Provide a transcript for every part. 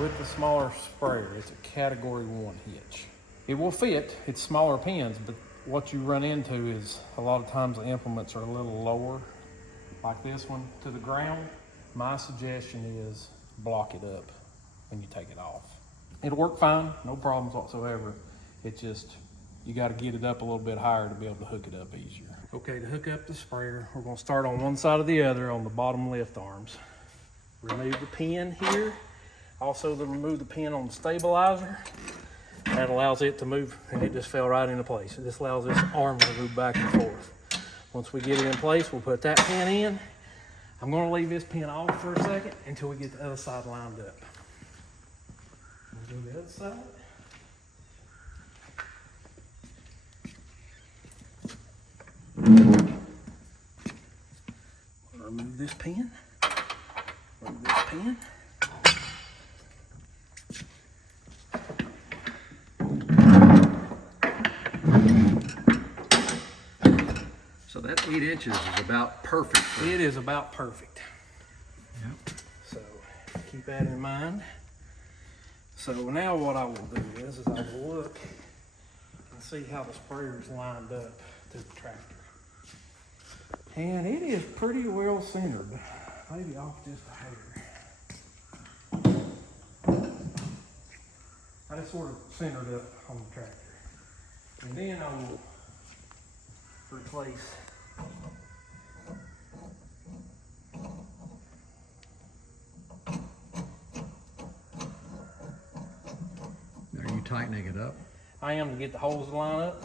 with the smaller sprayer. It's a category 1 hitch. It will fit, it's smaller pins, but what you run into is a lot of times the implements are a little lower, like this one, to the ground. My suggestion is block it up when you take it off. It'll work fine, no problems whatsoever. It's just, you gotta get it up a little bit higher to be able to hook it up easier. Okay, to hook up the sprayer, we're gonna start on one side or the other on the bottom lift arms. Remove the pin here. Also to remove the pin on the stabilizer. That allows it to move, and it just fell right into place. It just allows this arm to move back and forth. Once we get it in place, we'll put that pin in. I'm gonna leave this pin off for a second until we get the other side lined up. We'll do the other side. Remove this pin. Remove this pin. So that 8 inches is about perfect. It is about perfect. Yep. So keep that in mind. So now what I will do is I will look and see how the sprayer is lined up to the tractor. And it is pretty well centered, maybe off just a hair. I just sort of centered up on the tractor. And then I will replace Are you tightening it up? I am, to get the holes to line up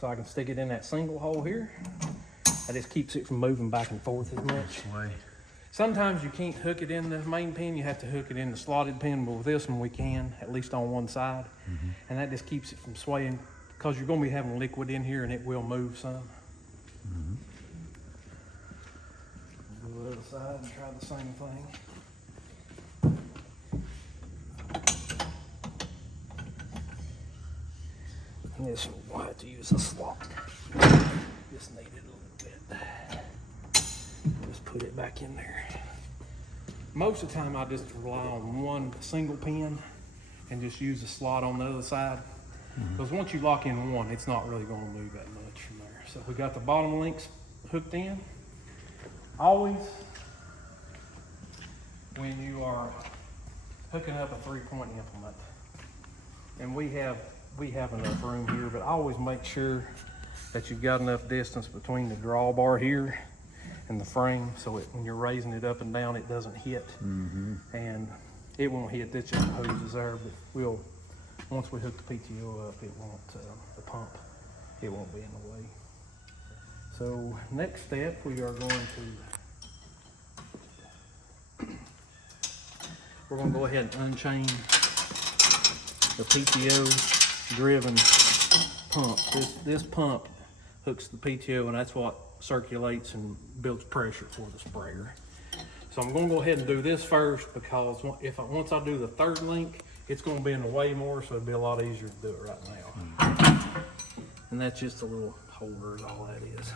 so I can stick it in that single hole here. That just keeps it from moving back and forth as much. Way. Sometimes you can't hook it in the main pin, you have to hook it in the slotted pin, but with this one we can, at least on one side. And that just keeps it from swaying, because you're going to be having liquid in here and it will move some. Do the other side and try the same thing. And this will have to use a slot. Just need it a little bit. Just put it back in there. Most of the time I just rely on one single pin and just use a slot on the other side. Because once you lock in one, it's not really going to move that much from there. So we got the bottom links hooked in. Always, when you are hooking up a 3-point implement, and we have enough room here, but always make sure that you've got enough distance between the drawbar here and the frame, so when you're raising it up and down, it doesn't hit. And it won't hit. This just hoses there, but once we hook the PTO up, it won't, the pump, it won't be in the way. So next step, we are going to, we're going to go ahead and unchain the PTO driven pump. This pump hooks the PTO, and that's what circulates and builds pressure for the sprayer. So I'm going to go ahead and do this first, because once I do the third link, it's going to be in the way more, so it'll be a lot easier to do it right now. And that's just a little holder is all that is.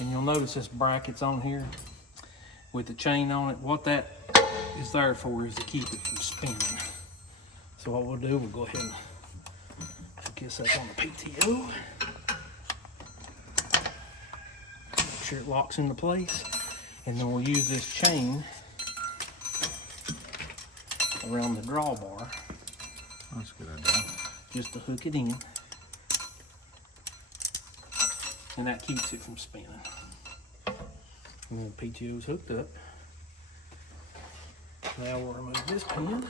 And you'll notice this bracket's on here with the chain on it. What that is there for is to keep it from spinning. So what we'll do, we'll go ahead and hook this up on the PTO. Make sure it locks into place. And then we'll use this chain around the drawbar. That's a good idea. Just to hook it in. And that keeps it from spinning. And the PTO is hooked up. Now we'll remove this pin.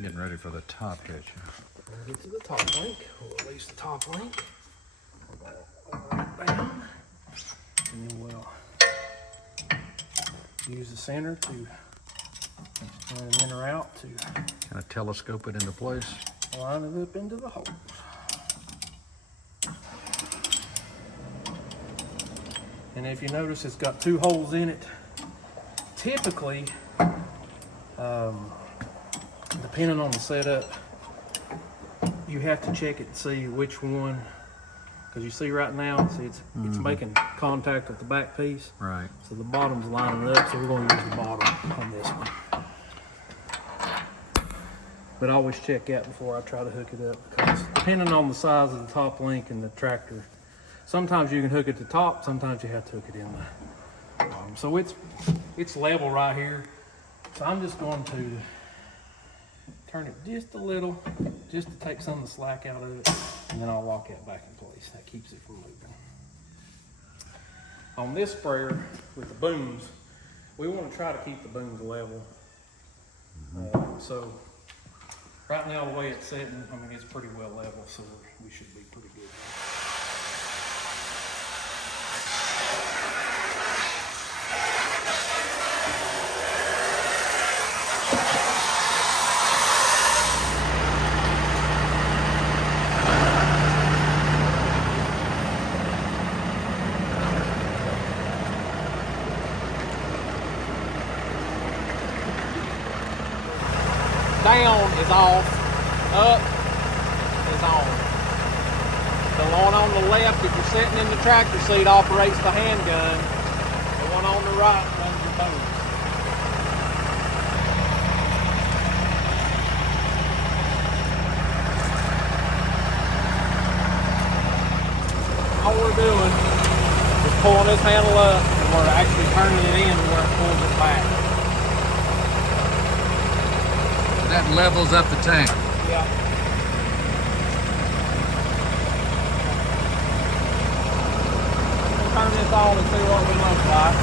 Getting ready for the top hitch. We'll get to the top link. We'll release the top link. We'll go right down. And then we'll use the center to run it in or out to Kind of telescope it into place. line it up into the hole. And if you notice, it's got 2 holes in it. Typically, depending on the setup, you have to check it to see which one, because you see right now, see it's making contact with the back piece. Right. So the bottom's lining up, so we're going to use the bottom on this one. But I always check that before I try to hook it up, because depending on the size of the top link in the tractor, sometimes you can hook it to top, sometimes you have to hook it in the bottom. So it's level right here. So I'm just going to turn it just a little, just to take some of the slack out of it, and then I'll lock it back in place. That keeps it from moving. On this sprayer with the booms, we want to try to keep the booms level. So right now, the way it's sitting, I mean, it's pretty well level, so we should be pretty good. Down is off, up is on. The one on the left, if you're sitting in the tractor seat, operates the handgun. The one on the right runs your booms. All we're doing is pulling this handle up, and we're actually turning it in where it pulls it back. That levels up the tank. Yeah. We'll turn this on and see what we look like.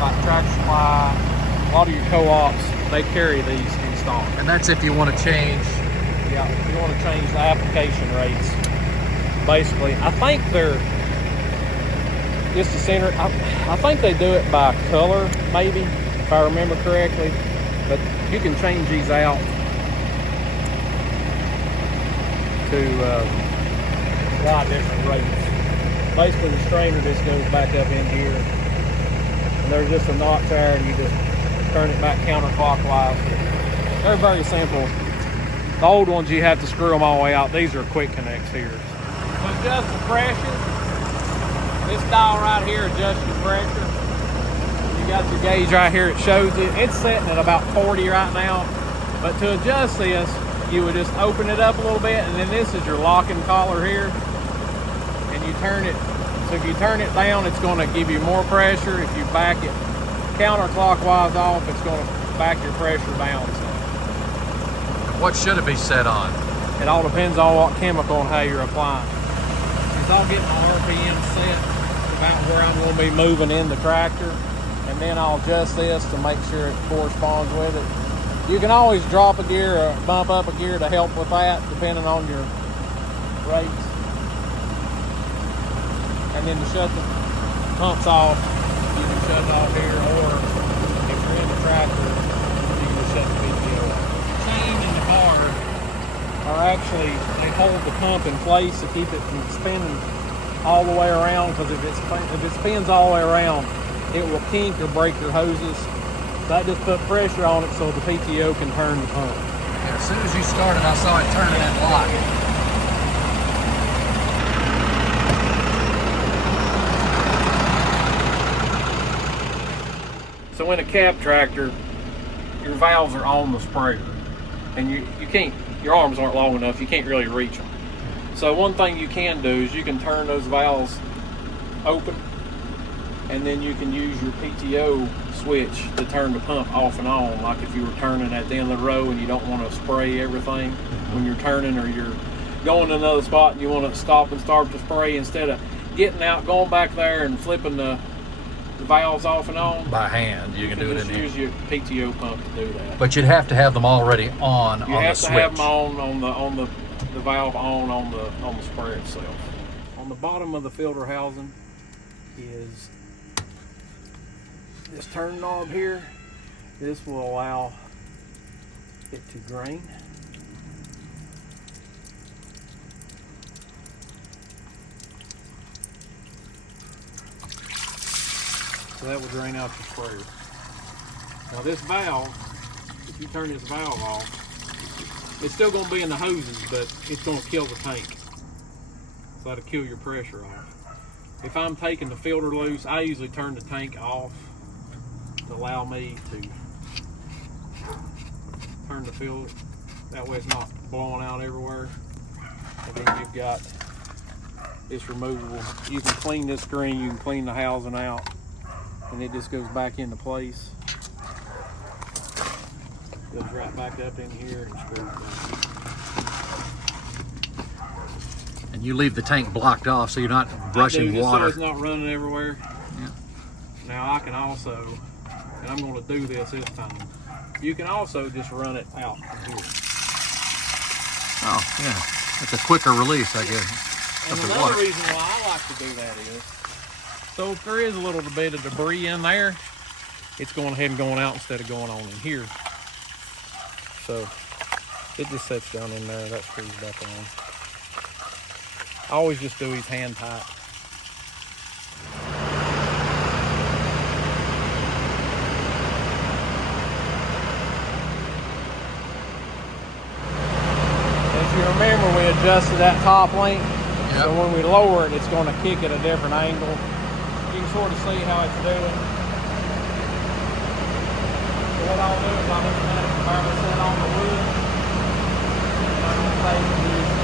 Like Tractor Supply, a lot of your co-ops, they carry these in stock. And that's if you want to change. Yeah, if you want to change the application rates. Basically, I think they're just the center. I think they do it by color, maybe, if I remember correctly. But you can change these out to a lot of different rates. Basically, the strainer just goes back up in here, and there's just a knot there, and you just turn it back counterclockwise. They're very simple. The old ones, you have to screw them all the way out. These are quick connects here. To adjust the pressure, this dial right here adjusts your pressure. You got your gauge right here, it shows it. It's sitting at about 40 right now. But to adjust this, you would just open it up a little bit, and then this is your locking collar here. And you turn it, so if you turn it down, it's gonna give you more pressure. If you back it counterclockwise off, it's going to back your pressure down. So What should it be set on? it all depends on what chemical and how you're applying. It's all getting the RPM set about where I'm going to be moving in the tractor, and then I'll adjust this to make sure it corresponds with it. You can always drop a gear or bump up a gear to help with that, depending on your rates. And then to shut the pumps off, you can shut it off here, or if you're in the tractor, you can shut the PTO off. The chain and the bar are actually, they hold the pump in place to keep it from spinning all the way around, because if it spins all the way around, it will kink or break your hoses. That just put pressure on it so the PTO can turn the pump. Yeah, as soon as you started, I saw it turning and lock. So in a cab tractor, your valves are on the sprayer, and you can't, your arms aren't long enough, you can't really reach them. So one thing you can do is you can turn those valves open, and then you can use your PTO switch to turn the pump off and on, like if you were turning at the end of the row and you don't want to spray everything when you're turning, or you're going to another spot and you want to stop and start to spray, instead of getting out, going back there and flipping the valves off and on. By hand, you can do it in here. Use your PTO pump to do that. But you'd have to have them already on the switch. You have to have them on the valve on the sprayer itself. On the bottom of the filter housing is this turn knob here. This will allow it to drain. So that will drain out your sprayer. Now this valve, if you turn this valve off, it's still gonna be in the hoses, but it's gonna kill the tank. So that'll kill your pressure off. If I'm taking the filter loose, I usually turn the tank off to allow me to turn the filter. That way it's not blowing out everywhere. And then you've got this removable. You can clean this screen, you can clean the housing out, and it just goes back into place. Goes right back up in here and screws back. And you leave the tank blocked off so you're not rushing just water. so it's not running everywhere. Yeah. Now I can also, and I'm going to do this time, you can also just run it out from here. Oh, yeah. That's a quicker release, I guess. And another reason why I like to do that is, so if there is a little bit of debris in there, it's going ahead and going out instead of going on in here. So it just sets down in there, that screws back on. I always just do these hand tight. If you remember, we adjusted that top link. Yep. So when we lower it, it's going to kick at a different angle. You can sort of see how it's doing. So what I'll do is I'll just let it firmly set on the wood. I'm going to take these.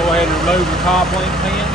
Go ahead and remove the top link pin.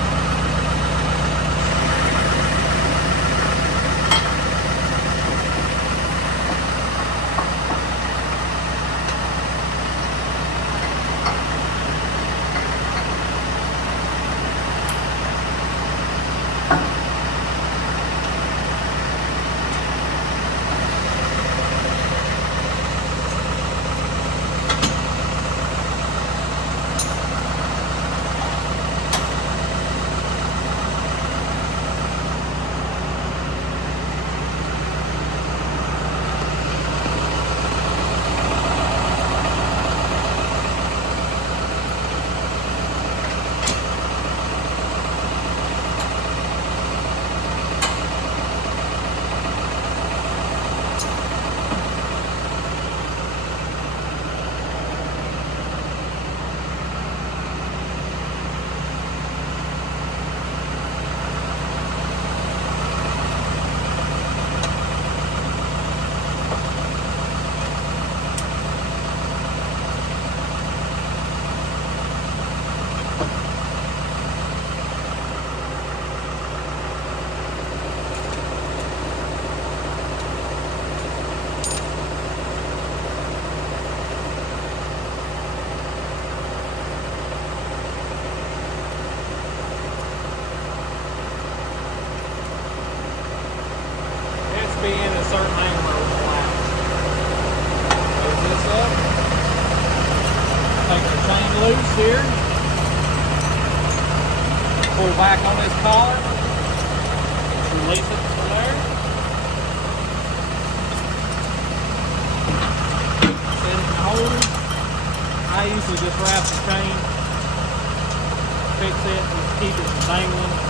Be in a certain angle where it will collapse. Close this up. Take the chain loose here. Pull back on this collar. Release it from there. Set it in the holder. I usually just wrap the chain, fix it, and keep it from dangling.